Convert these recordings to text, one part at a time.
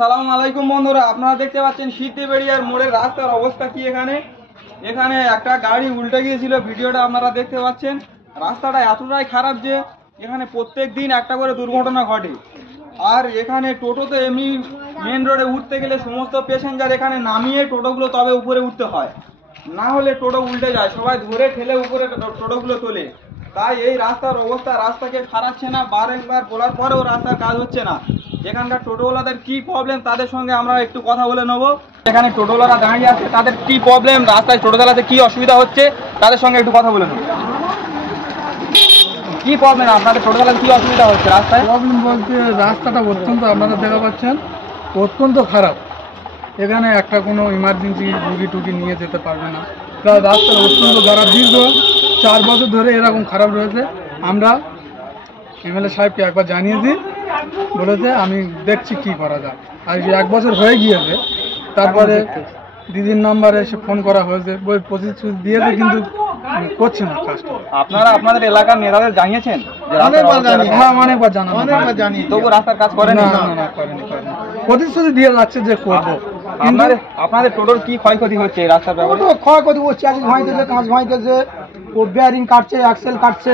আসসালামু আলাইকুম বন্ধুরা, আপনারা দেখতে পাচ্ছেন সিদ্ধিবেড়িয়ার মোড়ের রাস্তার অবস্থা কি। এখানে একটা গাড়ি উল্টে গিয়েছিল, ভিডিওটা আপনারা দেখতে পাচ্ছেন। রাস্তাটা এতটাই খারাপ যে এখানে প্রত্যেক দিন একটা করে দুর্ঘটনা ঘটে। আর এখানে টোটোতে এমনি মেন রোডে উঠতে গেলে সমস্ত প্যাসেঞ্জার এখানে নামিয়ে টোটোগুলো তবে উপরে উঠতে হয়, না হলে টোটো উল্টে যায়, সবাই ধরে ঠেলে উপরে টোটোগুলো তোলে। তাই এই রাস্তার অবস্থা, রাস্তাকে সারাচ্ছে না, বারবার বলার পরেও রাস্তার কাজ হচ্ছে না। এখানকার টোটোওয়ালাদের কি প্রবলেম তাদের সঙ্গে আমরা একটু কথা বলে নেবো। এখানে টোটোওয়ালারা দাঁড়িয়ে আছে, তাদের কি প্রবলেম, রাস্তায় টোটো চালাতে কি অসুবিধা হচ্ছে তাদের সঙ্গে একটু কথা বলে নেবো। কি প্রবলেম আপনাদের টোটো চালাতে, কি অসুবিধা হচ্ছে রাস্তায়? প্রবলেম বলতে রাস্তাটা অত্যন্ত, আপনারা দেখা পাচ্ছেন, অত্যন্ত খারাপ। এখানে একটা কোনো ইমার্জেন্সি রুগী টুগি নিয়ে যেতে পারবে না। প্রায় রাস্তার অত্যন্ত খারাপ, দীর্ঘ 4 বছর ধরে এরকম খারাপ রয়েছে। আমরা এমএলএ সাহেবকে একবার জানিয়েছি, বলেছে আমি দেখছি কি করা যায়। আর 1 বছর হয়ে গিয়েছে, তারপরে দিদির নাম্বারে এসে ফোন করা হয়েছে, প্রতিশ্রুতি দিয়েছে, কিন্তু করছে না কাজটা। আপনারা আপনাদের এলাকার নেতাদের জানিয়েছেন? হ্যাঁ, অনেকবার জানি, তবু রাস্তার কাজ করেন না? করেনি। প্রতিশ্রুতি দিয়ে যাচ্ছে যে করবো। আপনাদের টোটোর কি ক্ষয়ক্ষতি হচ্ছে এই রাস্তার ব্যাপারে? ক্ষয়ক্ষতি হচ্ছে, ভাঙতেছে, কাঁচ ভাঙতেছে, ও বেয়ারিং কাটছে, অ্যাক্সেল কাটছে,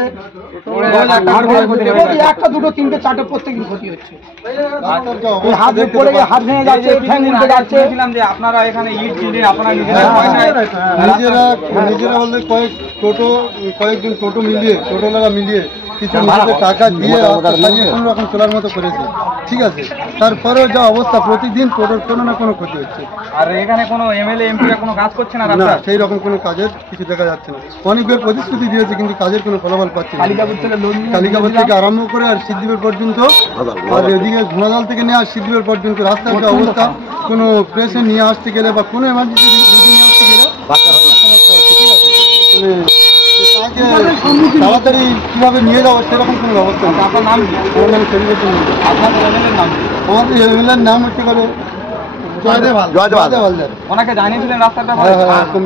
একটা দুটো তিনটে চারটে প্রত্যেকদিন ক্ষতি হচ্ছে। হাত পড়ে গিয়ে হাত ভেঙে যাচ্ছে, ঠ্যাং উঠে যাচ্ছে। যে আপনারা এখানে ইট কিনে আপনারা নিজেরা বলতে কয়েকজন টোটো মিলিয়ে, টোটোওয়ালা মিলিয়ে কিছু টাকা দিয়ে কোনো রকম চলার মতো করেছে, ঠিক আছে। তারপরেও যা অবস্থা, প্রতিদিন টোটোর কোনো না কোনো ক্ষতি হচ্ছে। আর এখানে কোনো এমএলএ এমপিরা কোনো কাজ করছে না? সেই রকম কোনো কাজের কিছু দেখা যাচ্ছে না। অনেকবার প্রতিশ্রুতি দিয়েছে, কিন্তু কাজের কোনো ফলাফল পাচ্ছে না। কালিকাপুর থেকে আরম্ভ করে আর সিদ্ধিবেড় পর্যন্ত, আর এদিকে ঘোড়াজাল থেকে নিয়ে আর সিদ্ধিবেড় পর্যন্ত রাস্তার যে অবস্থা, কোনো পেশেন্ট নিয়ে আসতে গেলে বা কোনো এমার্জেন্সি রুগী নিয়ে আসতে গেলে সমস্যা হচ্ছে, ঠিক আছে। তাড়াতাড়ি কীভাবে নিয়ে যাবো সেরকম কোনো ব্যবস্থা নেই। আপনার নাম কি? আমার নাম শরীফের জন্য। আপনাদের এমএলএর নাম? আমাদের এমএলএর নাম হচ্ছে করে ওনাকে জানিয়েছিলেন রাস্তার ব্যাপারে? কম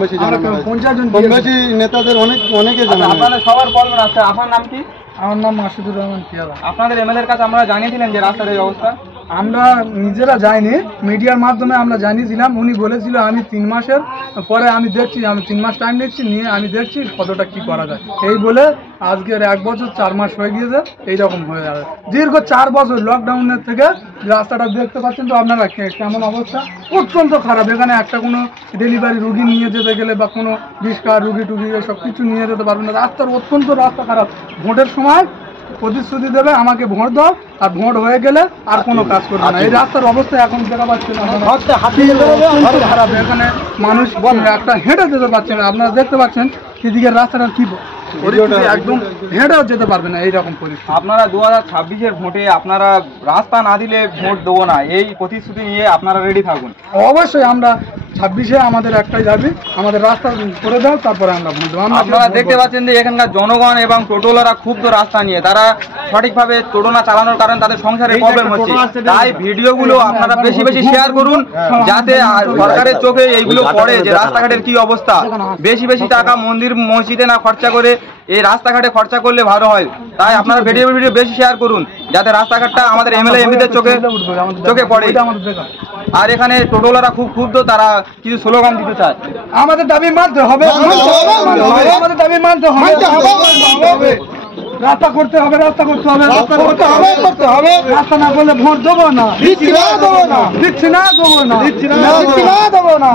বেশি নেতাদের অনেকে জানেন। আপনাদের সবার প্রবলেম রাস্তা। আপনার নাম কি? আমার নাম মাসুদুর রহমান পিয়ালা। আপনাদের এমএলএর কাছে আমরা জানিয়েছিলেন যে রাস্তার এই অবস্থা? আমরা নিজেরা যাইনি, মিডিয়ার মাধ্যমে আমরা জানিয়েছিলাম। উনি বলেছিল আমি 3 মাসের পরে আমি দেখছি, আমি 3 মাস টাইম নিচ্ছি, নিয়ে আমি দেখছি কতটা কি করা যায়। এই বলে আজকের 1 বছর 4 মাস হয়ে গিয়েছে, এইরকম হয়ে যাবে। দীর্ঘ 4 বছর লকডাউনের থেকে রাস্তাটা দেখতে পাচ্ছেন তো আপনারা কেমন অবস্থা, অত্যন্ত খারাপ। এখানে একটা কোনো ডেলিভারি রুগী নিয়ে যেতে গেলে বা কোনো বিষকার রুগী টুগি এসব কিছু নিয়ে যেতে পারবে না। রাস্তা খারাপ। ভোটের সময় প্রতিশ্রুতি দেবে আমাকে ভোট দাও, আর ভোট হয়ে গেলে আর কোনো কাজ করবে না। এই রাস্তার অবস্থা এখন দেখা পাচ্ছে না, খারাপ। এখানে মানুষ একটা হেঁটে যেতে পারছে না। আপনারা দেখতে পাচ্ছেন সেদিকের রাস্তাটা কি একদম হেঁটেও যেতে পারবে না, এইরকম পরিস্থিতি। আপনারা 2026-এর ভোটে আপনারা রাস্তা না দিলে ভোট দেবো না, এই প্রতিশ্রুতি নিয়ে আপনারা রেডি থাকুন। অবশ্যই আমরা 26-এ আমাদের একটাই দাবি, আমাদের রাস্তা করে দাও, তারপরে আমরা ভোট দেবো। আপনারা দেখতে পাচ্ছেন যে এখানকার জনগণ এবং টোটোলারা ক্ষুব্ধ রাস্তা নিয়ে। তারা সঠিকভাবে টোটো না চালানোর কারণে তাদের সংসারে প্রবলেম হচ্ছে। তাই ভিডিওগুলো আপনারা বেশি বেশি শেয়ার করুন, যাতে সরকারের চোখে এইগুলো পড়ে যে রাস্তাঘাটের কি অবস্থা। বেশি বেশি টাকা মন্দির মসজিদে না খরচা করে এই রাস্তাঘাটে খরচা করলে ভালো হয়। তাই আপনারা ভিডিও বেশি শেয়ার করুন, যাতে রাস্তাঘাটটা আমাদের এমএলএ এমপিদের চোখে পড়ে। আর এখানে টোটোলারা খুব ক্ষুব্ধ, তারা কিছু স্লোগান দিতে চায়। আমাদের দাবি মানতে হবে, আমাদের দাবি মানতে হবে। রাস্তা করতে হবে, রাস্তা না করলে ভোট দেবো না, দিচ্ছি না দেবো না।